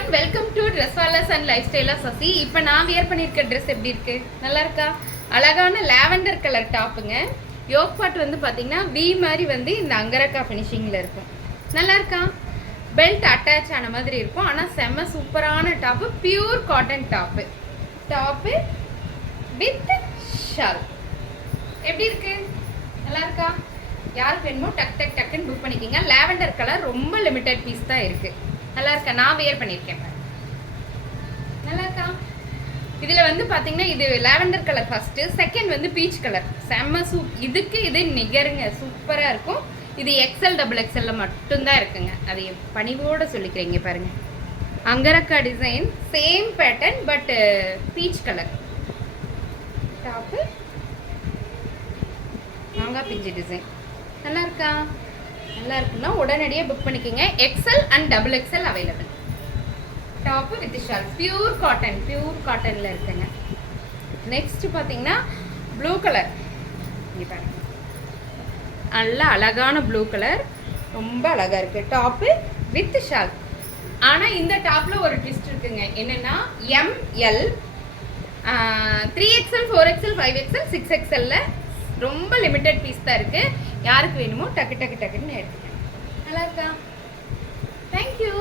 everyone, welcome to Dresswallas and Lifestyle Sasi. இப்போ நான் wear பண்ணிருக்க Dress எப்படி இருக்கு? நல்லா இருக்கா? அழகான லாவெண்டர் கலர் டாப்புங்க. யோக் பார்ட் வந்து பாத்தீங்கன்னா V மாதிரி வந்து இந்த அங்கரக்கா ஃபினிஷிங்ல இருக்கும். நல்லா இருக்கா? பெல்ட் அட்டாச் ஆன மாதிரி இருக்கும். ஆனா செம்ம சூப்பரான top, pure cotton top. Top with shawl. எப்படி இருக்கு? நல்லா இருக்கா? யாருக்கு வேணுமோ டக்குன்னு புக் பண்ணிக்கோங்க. லாவெண்டர் கலர் ரொம்ப லிமிட்டட் பீஸ் தான் இருக்கு. நல்லா இருக்கா? நான் வியர் பண்ணியிருக்கேன். நல்லா இருக்கா? இதில் வந்து பார்த்தீங்கன்னா இது லாவெண்டர் கலர் ஃபஸ்ட்டு, செகண்ட் வந்து பீச் கலர். செம்ம இதுக்கு இது நிகருங்க, சூப்பராக இருக்கும். இது XL XXL மட்டும்தான் இருக்குங்க. அது பணிவோடு சொல்லிக்கிறீங்க பாருங்கள். Angrakha design, same pattern, but peach colour top, மாங்காய் பிஞ்சு டிசைன். நல்லா இருக்கா? நல்லா இருக்குன்னா உடனடியாக புக் பண்ணிக்கோங்க. XL and XXL available. Top with shawl, pure காட்டனில் இருக்குங்க. நெக்ஸ்ட் பார்த்தீங்கன்னா ப்ளூ கலர். இங்கே பாருங்க, நல்லா அழகான ப்ளூ கலர், ரொம்ப அழகாக இருக்குது. Top with shawl. ஆனால் இந்த டாப்பில் ஒரு ட்விஸ்ட் இருக்குங்க. என்னென்னா ML 3XL 4XL 5XL 6XL ரொம்ப லிமிட்டட் பீஸ் தான் இருக்குது. யாருக்கு வேணுமோ டக்குன்னு எடுத்துக்கேன். நல்லா இருக்கா? தேங்க்யூ.